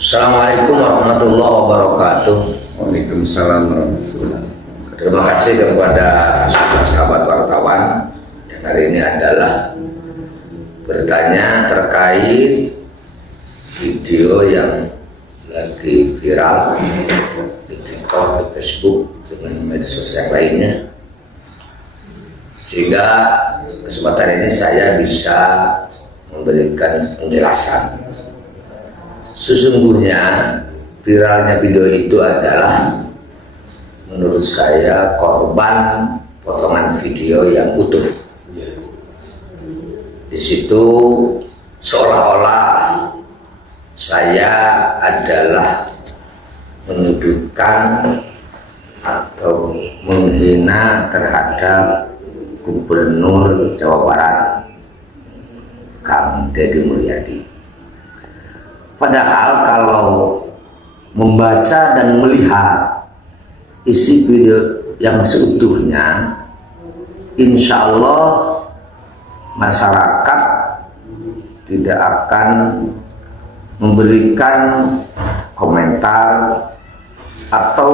Assalamualaikum warahmatullahi wabarakatuh. Waalaikumsalam warahmatullahi wabarakatuh. Terima kasih kepada sahabat wartawan yang hari ini adalah bertanya terkait video yang lagi viral di TikTok, di Facebook, dengan media sosial lainnya, sehingga kesempatan ini saya bisa memberikan penjelasan. Sesungguhnya viralnya video itu adalah menurut saya korban potongan video yang utuh. Di situ seolah-olah saya adalah menuduhkan atau menghina terhadap Gubernur Jawa Barat Kang Deddy Mulyadi. Padahal kalau membaca dan melihat isi video yang seutuhnya, insya Allah masyarakat tidak akan memberikan komentar atau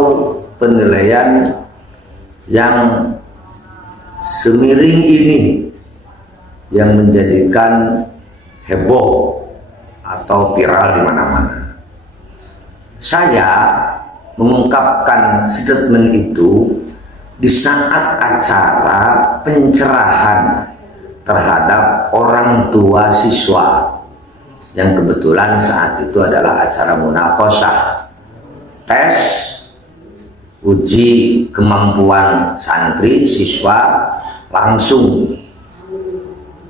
penilaian yang semiring ini, yang menjadikan heboh atau viral di mana-mana. Saya mengungkapkan statement itu di saat acara pencerahan terhadap orang tua siswa, yang kebetulan saat itu adalah acara munaqosyah, tes uji kemampuan santri siswa langsung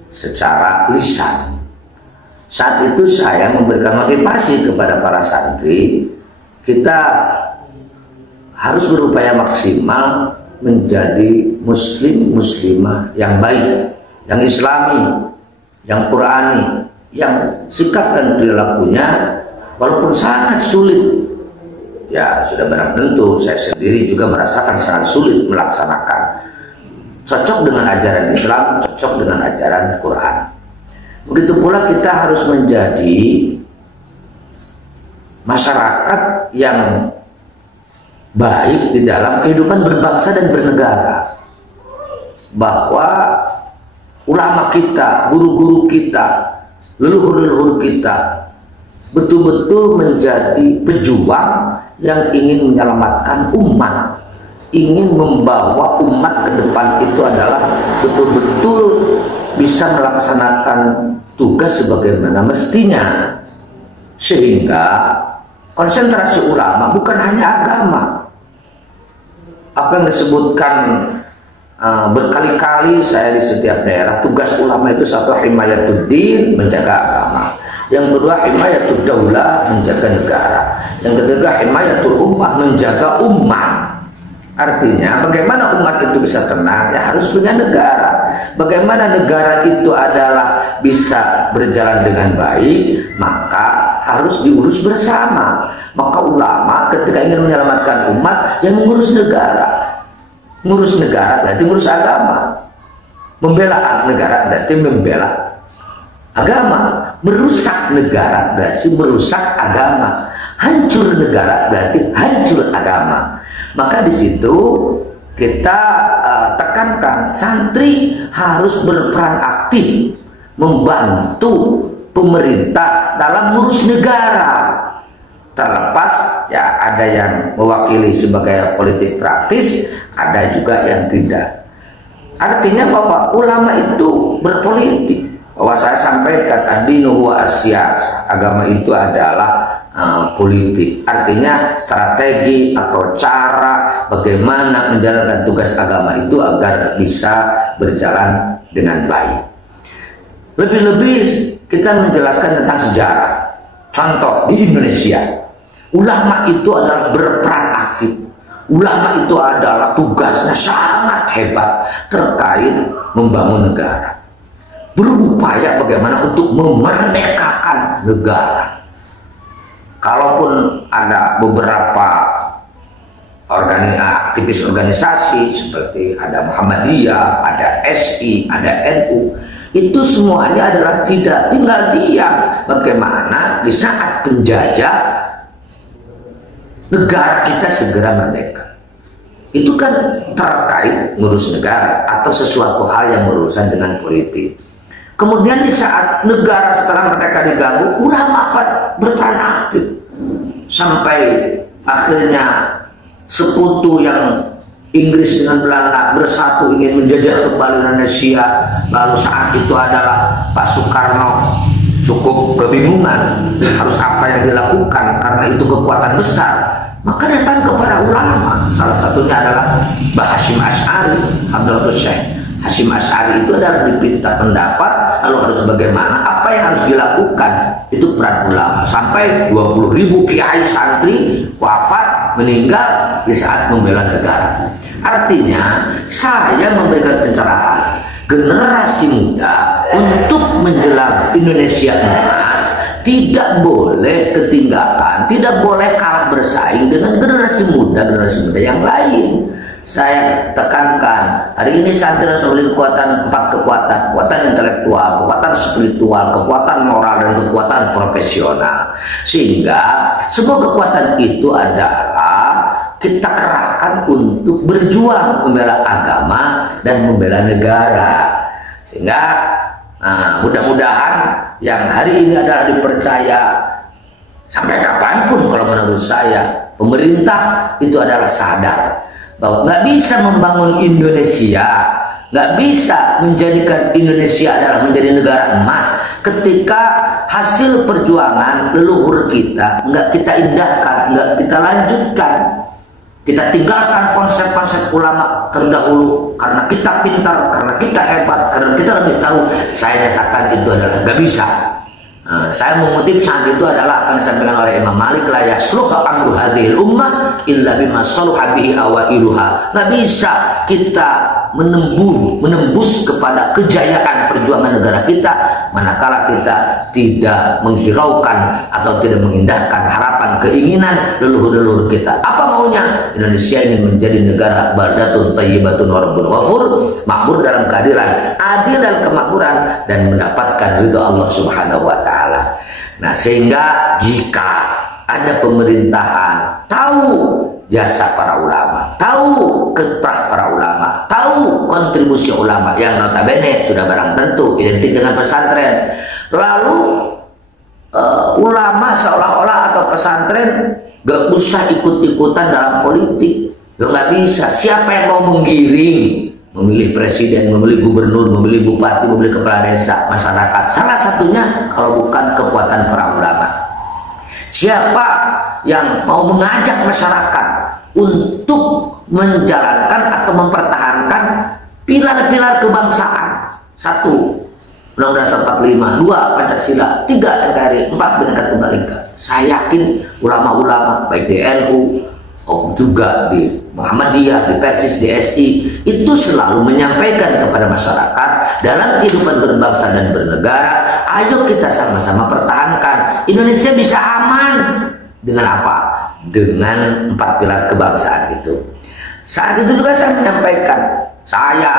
secara lisan. Saat itu saya memberikan motivasi kepada para santri, kita harus berupaya maksimal menjadi muslim muslimah yang baik, yang islami, yang qurani, yang sikap dan perilakunya walaupun sangat sulit, ya sudah barang tentu saya sendiri juga merasakan sangat sulit melaksanakan, cocok dengan ajaran Islam, cocok dengan ajaran Quran. Begitu pula kita harus menjadi masyarakat yang baik di dalam kehidupan berbangsa dan bernegara, bahwa ulama kita, guru-guru kita, leluhur-leluhur kita betul-betul menjadi pejuang yang ingin menyelamatkan umat, ingin membawa umat ke depan itu adalah betul-betul bisa melaksanakan tugas sebagaimana mestinya, sehingga konsentrasi ulama bukan hanya agama. Apa yang disebutkan berkali-kali saya di setiap daerah, tugas ulama itu satu, himayatuddin, menjaga agama; yang kedua himayatud daulah, menjaga negara; yang ketiga himayatul ummah, menjaga umat. Artinya bagaimana umat itu bisa tenang, ya harus punya negara. Bagaimana negara itu adalah bisa berjalan dengan baik, maka harus diurus bersama. Maka ulama ketika ingin menyelamatkan umat, yang mengurus negara. Ngurus negara berarti ngurus agama. Membela negara berarti membela agama. Merusak negara berarti merusak agama. Hancur negara berarti hancur agama. Maka di situ kita tekankan santri harus berperan aktif membantu pemerintah dalam ngurus negara. Terlepas ya ada yang mewakili sebagai politik praktis, ada juga yang tidak. Artinya bahwa ulama itu berpolitik. Bahwa saya sampaikan ad-dinu huwa as-siyasah, agama itu adalah politik. Artinya strategi atau cara bagaimana menjalankan tugas agama itu agar bisa berjalan dengan baik. Lebih-lebih kita menjelaskan tentang sejarah. Contoh di Indonesia, ulama itu adalah berperan aktif. Ulama itu adalah tugasnya sangat hebat terkait membangun negara. Berupaya bagaimana untuk memerdekakan negara. Kalaupun ada beberapa aktivis organisasi seperti ada Muhammadiyah, ada SI, ada NU, itu semuanya adalah tidak tinggal diam. Bagaimana di saat penjajah negara kita segera merdeka. Itu kan terkait ngurus negara atau sesuatu hal yang berurusan dengan politik. Kemudian di saat negara setelah merdeka diganggu, ulama berperan aktif sampai akhirnya sekutu yang Inggris dengan Belanda bersatu ingin menjajah kembali Indonesia. Lalu saat itu adalah Pak Soekarno cukup kebingungan harus apa yang dilakukan karena itu kekuatan besar. Maka datang kepada ulama, salah satunya adalah Mbah Hasyim Asy'ari, Hadratus Syekh Hasyim Asy'ari itu adalah diminta pendapat lalu harus bagaimana, apa yang harus dilakukan. Itu peran ulama. Sampai 20.000 kiai santri wafat, meninggal di saat membela negara. Artinya saya memberikan pencerahan generasi muda untuk menjelang Indonesia emas tidak boleh ketinggalan, tidak boleh kalah bersaing dengan generasi muda yang lain. Saya tekankan, hari ini santri harus memiliki empat kekuatan: kekuatan intelektual, kekuatan spiritual, kekuatan moral, dan kekuatan profesional. Sehingga semua kekuatan itu adalah kita kerahkan untuk berjuang membela agama dan membela negara. Sehingga mudah-mudahan yang hari ini adalah dipercaya sampai kapanpun, kalau menurut saya pemerintah itu adalah sadar bahwa nggak bisa membangun Indonesia, nggak bisa menjadikan Indonesia adalah menjadi negara emas ketika hasil perjuangan leluhur kita nggak kita indahkan, nggak kita lanjutkan. Kita tinggalkan konsep-konsep ulama terdahulu karena kita pintar, karena kita hebat, karena kita lebih tahu. Saya nyatakan itu adalah nggak bisa. Saya mengutip saat itu adalah apa yang disampaikan oleh Imam Malik, la yasluha amru hadhil ummah illa bima saluha bihi awailuha. Nggak bisa kita menembus kepada kejayaan perjuangan negara kita manakala kita tidak menghiraukan atau tidak mengindahkan harapan keinginan leluhur-leluhur kita. Apa maunya? Indonesia ingin menjadi negara baldatun thayyibatun wa rabbun ghafur, makmur dalam keadilan, adil dalam kemakmuran, dan mendapatkan ridho Allah Subhanahu wa taala. Nah, sehingga jika ada pemerintahan tahu jasa para ulama, tahu kiprah para ulama, tahu kontribusi ulama yang notabene sudah barang tentu identik dengan pesantren, lalu ulama seolah-olah atau pesantren gak usah ikut-ikutan dalam politik, gak bisa. Siapa yang mau menggiring, memilih presiden, memilih gubernur, memilih bupati, memilih kepala desa, masyarakat? Salah satunya kalau bukan kekuatan para ulama. Siapa yang mau mengajak masyarakat untuk menjalankan atau mempertahankan pilar-pilar kebangsaan? 1. Undang-Undang Dasar 45, 2. Pancasila, 3. NKRI, 4. Bhinneka Tunggal Ika. Saya yakin ulama-ulama baik di NU juga di Muhammadiyah, di Persis, di SI itu selalu menyampaikan kepada masyarakat dalam kehidupan berbangsa dan bernegara, ayo kita sama-sama pertahankan Indonesia bisa aman. Dengan apa? Dengan 4 pilar kebangsaan itu. Saat itu juga saya menyampaikan, saya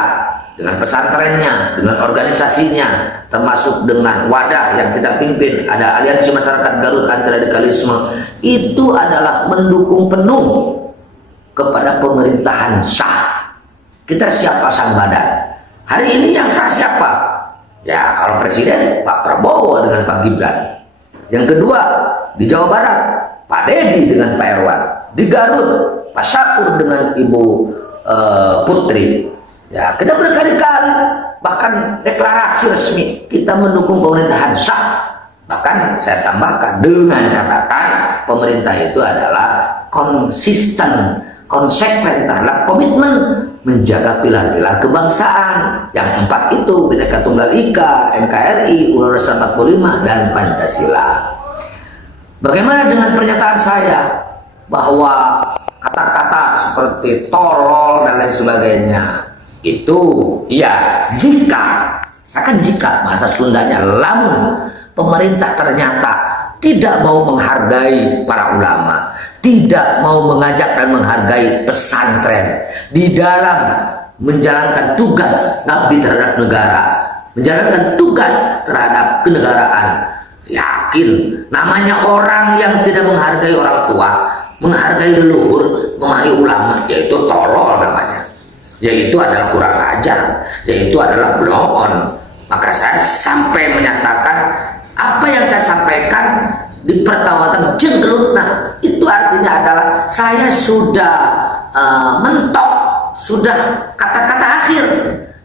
dengan pesantrennya, dengan organisasinya, termasuk dengan wadah yang kita pimpin, ada Aliansi Masyarakat Garut Anti Radikalisme, itu adalah mendukung penuh kepada pemerintahan sah. Kita siap pasang badan. Hari ini yang sah siapa? Ya, kalau presiden Pak Prabowo dengan Pak Gibran. Yang kedua, di Jawa Barat Pak Dedi dengan Pak Erwan. Di Garut Pak Syukur dengan Ibu Putri. Ya, kita berkali-kali bahkan deklarasi resmi kita mendukung pemerintahan sah. Bahkan saya tambahkan dengan catatan pemerintah itu adalah konsisten, konsekuen terhadap komitmen menjaga pilar-pilar kebangsaan. Yang 4 itu Bhinneka Tunggal Ika, NKRI, Undang-Undang Dasar 45, dan Pancasila. Bagaimana dengan pernyataan saya bahwa kata-kata seperti tolol dan lain sebagainya itu ya jika bahasa Sundanya lamun pemerintah ternyata tidak mau menghargai para ulama, tidak mau mengajak dan menghargai pesantren di dalam menjalankan tugas ngabdi terhadap negara, menjalankan tugas terhadap kenegaraan. Yakin namanya orang yang tidak menghargai orang tua, menghargai leluhur, memahami ulama, yaitu tolol namanya, yaitu adalah kurang ajar, yaitu adalah blow on. Maka saya sampai menyatakan apa yang saya sampaikan di pertawakan jenggelutna, itu artinya adalah saya sudah mentok, sudah kata-kata akhir.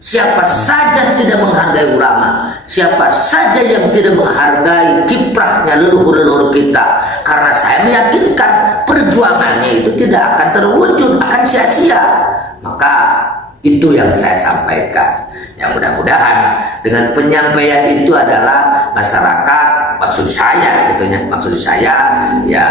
Siapa saja tidak menghargai ulama, siapa saja yang tidak menghargai kiprahnya leluhur-leluhur kita, karena saya meyakinkan perjuangannya itu tidak akan terwujud, akan sia-sia. Maka itu yang saya sampaikan. Yang mudah-mudahan dengan penyampaian itu adalah masyarakat, maksud saya ya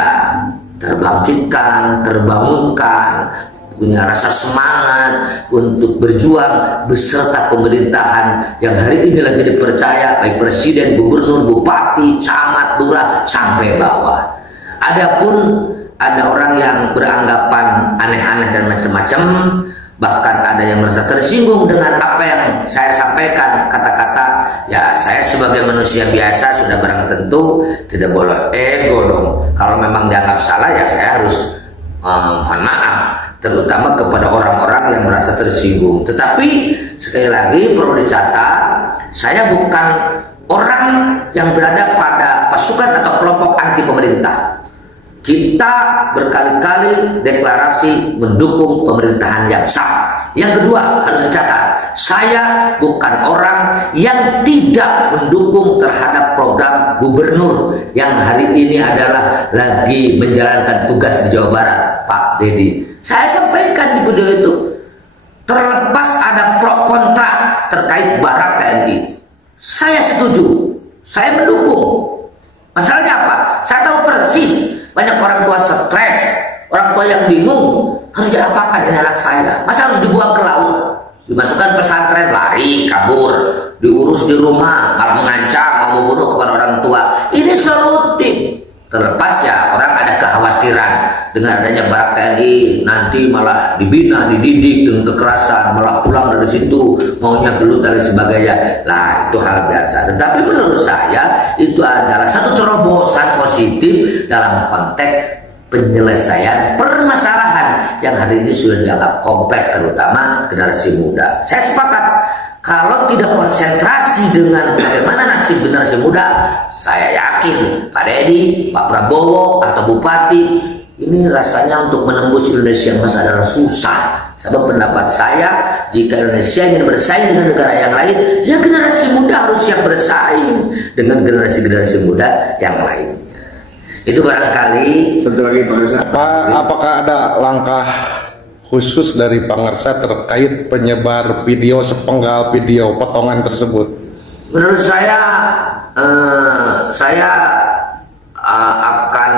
terbangkitkan, terbangunkan, punya rasa semangat untuk berjuang beserta pemerintahan yang hari ini lagi dipercaya, baik presiden, gubernur, bupati, camat, lurah sampai bawah. Adapun ada orang yang beranggapan aneh-aneh dan macam-macam, bahkan ada yang merasa tersinggung dengan apa yang saya sampaikan, kata-kata, ya saya sebagai manusia biasa sudah barang tentu tidak boleh ego dong. Kalau memang dianggap salah ya saya harus mohon maaf, terutama kepada orang-orang yang merasa tersinggung. Tetapi sekali lagi perlu dicatat, saya bukan orang yang berada pada pasukan atau kelompok anti pemerintah. Kita berkali-kali deklarasi mendukung pemerintahan yang sah. Yang kedua harus dicatat, saya bukan orang yang tidak mendukung terhadap program gubernur yang hari ini adalah lagi menjalankan tugas di Jawa Barat, Pak Dedi. Saya sampaikan di video itu, terlepas ada pro kontra terkait Barat TNI, saya setuju, saya mendukung. Masalahnya apa? Saya tahu persis banyak orang tua stres, orang tua yang bingung harus diapakan ini anak saya. Masa harus dibuang ke laut, dimasukkan pesantren, lari, kabur, diurus di rumah, malah mengancam mau membunuh kepada orang tua. Ini solutif. Terlepas ya orang ada kekhawatiran dengan adanya Barat TNI nanti malah dibina, dididik dengan kekerasan, malah pulang dari situ maunya gelut dan sebagainya. Nah itu hal biasa. Tetapi menurut saya itu adalah satu terobosan positif dalam konteks penyelesaian permasalahan yang hari ini sudah dianggap kompleks, terutama generasi muda. Saya sepakat, kalau tidak konsentrasi dengan bagaimana nasib generasi muda, saya yakin Pak Dedi, Pak Prabowo, atau Bupati, ini rasanya untuk menembus Indonesia emas adalah susah. Sebab pendapat saya, jika Indonesia ingin bersaing dengan negara yang lain, ya generasi muda harus siap bersaing dengan generasi-generasi muda yang lainnya. Itu barangkali. Satu lagi Pak Ngersa, apakah ada langkah khusus dari Pak Ngersa terkait penyebar video, sepenggal video potongan tersebut? Menurut saya akan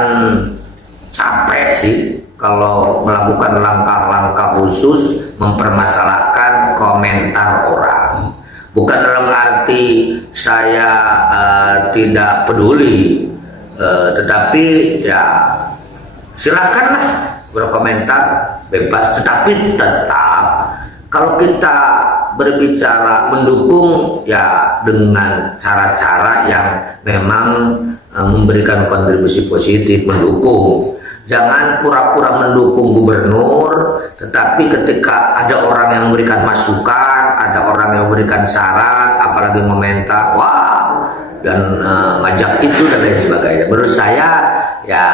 capek sih kalau melakukan langkah-langkah khusus mempermasalahkan komentar orang. Bukan dalam arti saya tidak peduli, tetapi ya silakanlah berkomentar bebas, tetapi tetap kalau kita berbicara mendukung ya dengan cara-cara yang memang memberikan kontribusi positif, mendukung. Jangan pura-pura mendukung gubernur, tetapi ketika ada orang yang memberikan masukan, ada orang yang memberikan saran, apalagi komentar, wah, dan ngajak itu dan lain sebagainya. Menurut saya ya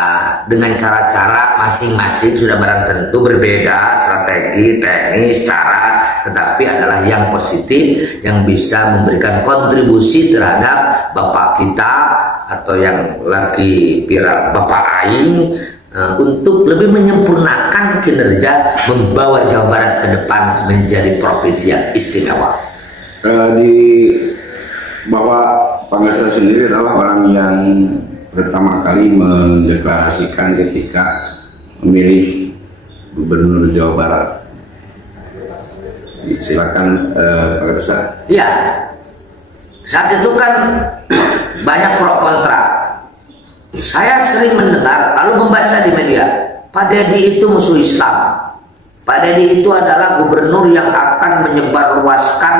dengan cara-cara masing-masing sudah barang tentu berbeda, strategi, teknis, cara, tetapi adalah yang positif yang bisa memberikan kontribusi terhadap bapak kita atau yang lagi viral Bapak Aing untuk lebih menyempurnakan kinerja membawa Jawa Barat ke depan menjadi provinsi yang istimewa. Di bahwa Pak Ngersa sendiri adalah orang yang pertama kali mendeklarasikan ketika memilih Gubernur Jawa Barat. Silakan Pak Ngersa. Ya, saat itu kan banyak pro kontra. Saya sering mendengar lalu membaca di media, Pak Dedi itu musuh Islam. Pak Dedi itu adalah gubernur yang akan menyebarluaskan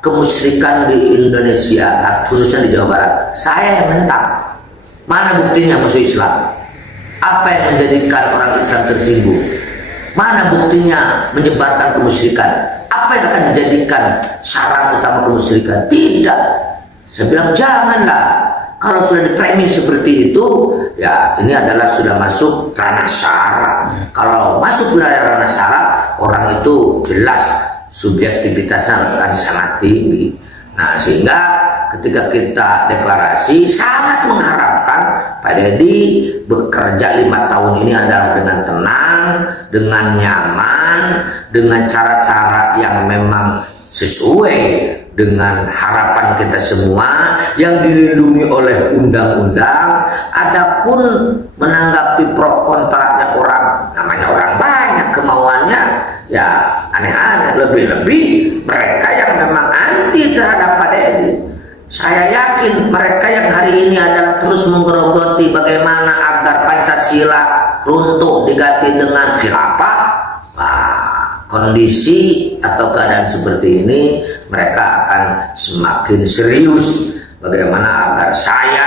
kemusyrikan di Indonesia, khususnya di Jawa Barat. Saya yang mentang. Mana buktinya musuh Islam? Apa yang menjadikan orang Islam tersinggung? Mana buktinya menyebarkan kemusyrikan? Apa yang akan dijadikan syarat utama kemusyrikan? Tidak. Saya bilang janganlah. Kalau sudah di-framing seperti itu, ya ini adalah sudah masuk ranah syara. Kalau masuk wilayah ranah syara, orang itu jelas subjektivitasnya akan sangat tinggi. Nah, sehingga ketika kita deklarasi sangat mengharapkan Pak Deddy bekerja 5 tahun ini adalah dengan tenang, dengan nyaman, dengan cara-cara yang memang sesuai dengan harapan kita semua, yang dilindungi oleh undang-undang. Adapun menanggapi pro kontraknya orang, namanya orang banyak kemauannya, ya aneh-aneh. Lebih-lebih mereka yang memang anti terhadap Pak Deddy. Saya yakin mereka yang hari ini adalah terus menggerogoti bagaimana agar Pancasila runtuh diganti dengan khilafah. Kondisi atau keadaan seperti ini, mereka akan semakin serius bagaimana agar saya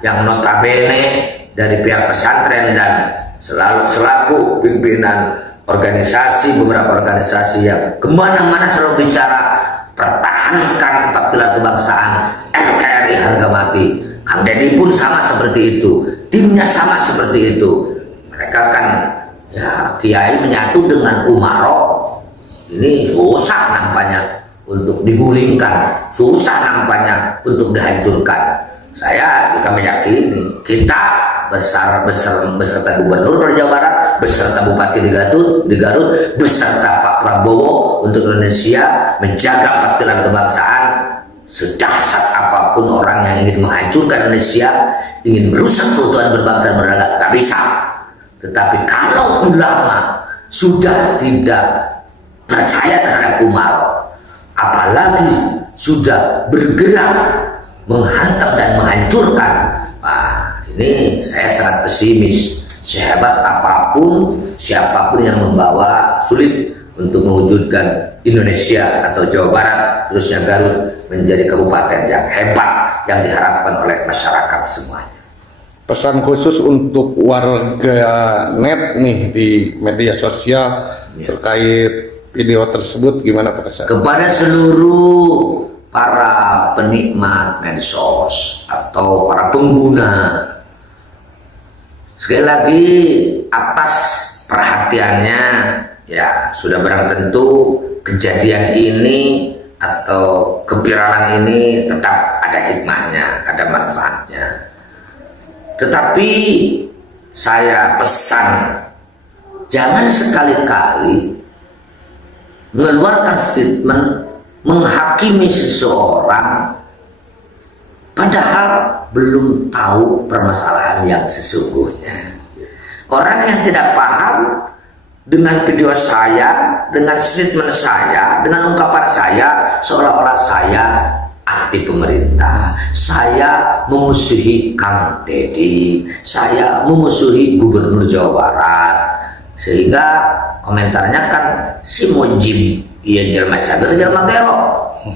yang notabene dari pihak pesantren dan selaku pimpinan organisasi, beberapa organisasi yang kemana-mana selalu bicara pertahankan 4 pilar kebangsaan NKRI harga mati. Kang Deddy pun sama seperti itu, timnya sama seperti itu. Mereka kan ya kiai menyatu dengan umaro, ini susah nampaknya untuk digulingkan, susah nampaknya untuk dihancurkan. Saya juga meyakini kita beserta Gubernur Jawa Barat, beserta Bupati di Garut, beserta Pak Prabowo untuk Indonesia menjaga 4 pilar kebangsaan. Sedahsyat apapun orang yang ingin menghancurkan Indonesia, ingin merusak keutuhan berbangsa dan bernegara, tak bisa. Tetapi kalau ulama sudah tidak percaya terhadap umaro, apalagi sudah bergerak menghantam dan menghancurkan, ini saya sangat pesimis. Sehebat apapun, siapapun yang membawa, sulit untuk mewujudkan Indonesia atau Jawa Barat, khususnya Garut, menjadi kabupaten yang hebat yang diharapkan oleh masyarakat semuanya. Pesan khusus untuk warga net nih di media sosial terkait video tersebut gimana Pak Kasar? Kepada seluruh para penikmat medsos atau para pengguna, sekali lagi atas perhatiannya, ya sudah barang tentu kejadian ini atau keviralan ini tetap ada hikmahnya, ada manfaatnya. Tetapi saya pesan, jangan sekali-kali mengeluarkan statement menghakimi seseorang padahal belum tahu permasalahan yang sesungguhnya. Orang yang tidak paham dengan video saya, dengan statement saya, dengan ungkapan saya, seolah-olah saya anti pemerintah, saya memusuhi Kang Deddy, saya memusuhi Gubernur Jawa Barat, sehingga komentarnya kan si Mujib, iya jelma cager jelma belok,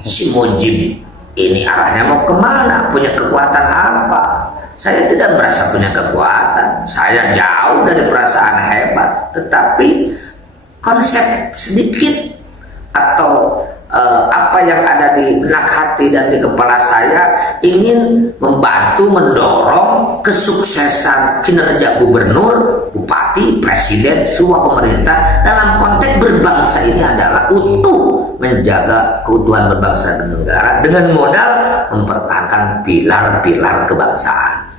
si Mujib ini arahnya mau kemana, punya kekuatan apa? Saya tidak merasa punya kekuatan, saya jauh dari perasaan hebat, tetapi konsep sedikit atau apa yang ada di benak hati dan di kepala saya ingin membantu mendorong kesuksesan kinerja gubernur, bupati, presiden, semua pemerintah dalam konteks berbangsa ini adalah utuh menjaga keutuhan berbangsa dan negara dengan modal mempertahankan pilar-pilar kebangsaan.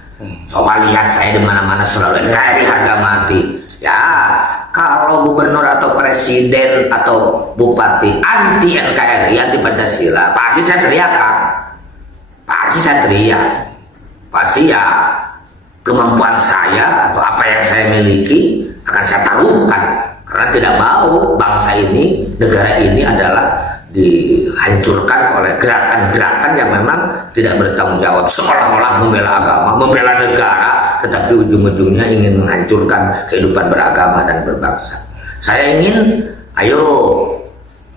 Coba lihat saya di mana-mana selalu NKRI harga mati. Ya, kalau gubernur atau presiden atau bupati anti NKRI, anti Pancasila, pasti saya teriak kan? Pasti saya teriak. Pasti ya kemampuan saya atau apa yang saya miliki akan saya taruhkan, karena tidak mau bangsa ini, negara ini adalah dihancurkan oleh gerakan-gerakan yang memang tidak bertanggung jawab, seolah-olah membela agama, membela negara, tetapi ujung-ujungnya ingin menghancurkan kehidupan beragama dan berbangsa. Saya ingin, ayo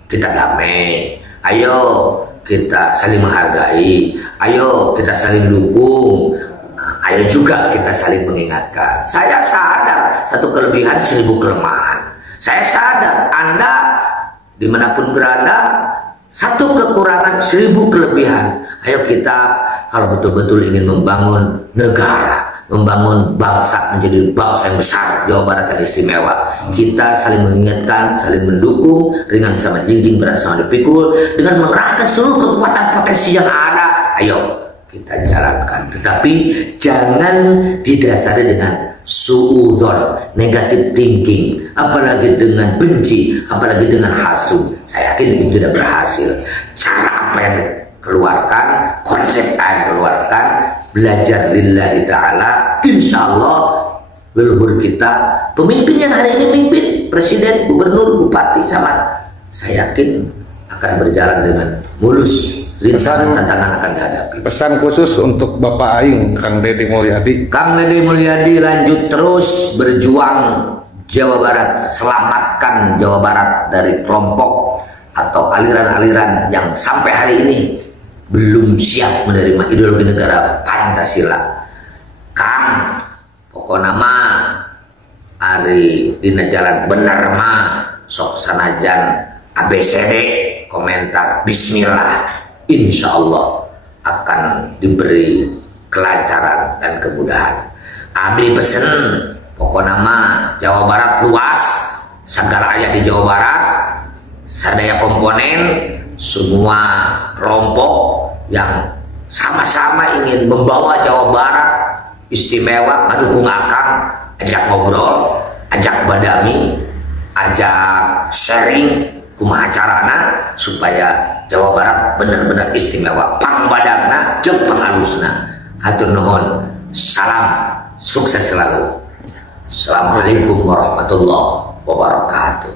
kita damai, ayo kita saling menghargai, ayo kita saling dukung, ayo juga kita saling mengingatkan. Saya sadar satu kelebihan 1000 kelemahan. Saya sadar Anda dimanapun berada, satu kekurangan 1000 kelebihan. Ayo kita kalau betul-betul ingin membangun negara, membangun bangsa menjadi bangsa yang besar, Jawa Barat yang istimewa, kita saling mengingatkan, saling mendukung, ringan sama jinjing, berat sama dipikul, dengan mengerahkan seluruh kekuatan potensi yang ada. Ayo kita jalankan, tetapi jangan didasari dengan suudzon, negative thinking, apalagi dengan benci, apalagi dengan hasud. Saya yakin itu tidak berhasil. Cara apa yang dikeluarkan, konsep yang dikeluarkan, belajar lillahi ta'ala, insya Allah leluhur kita, pemimpin yang hari ini mimpin, presiden, gubernur, bupati, camat, saya yakin akan berjalan dengan mulus. Tantangan akan dihadapi. Pesan khusus untuk Bapak Aing, Kang Deddy Mulyadi. Kang Deddy Mulyadi, lanjut terus berjuang Jawa Barat, selamatkan Jawa Barat dari kelompok atau aliran-aliran yang sampai hari ini belum siap menerima ideologi negara Pancasila. Kang, pokoknya mah hari dina jalan bener mah sok sanajan ABCD komentar bismillah, insya Allah akan diberi kelancaran dan kemudahan. Abdi pesen pokoknya mah Jawa Barat luas, segala ayat di Jawa Barat, sadaya komponen, semua kelompok yang sama-sama ingin membawa Jawa Barat istimewa, mendukung Akang, ajak ngobrol, ajak badami, ajak sharing kumaha carana supaya Jawa Barat benar-benar istimewa, pangbadagna jeung pangalusna. Hatur nuhun, salam sukses selalu. Assalamualaikum warahmatullahi wabarakatuh.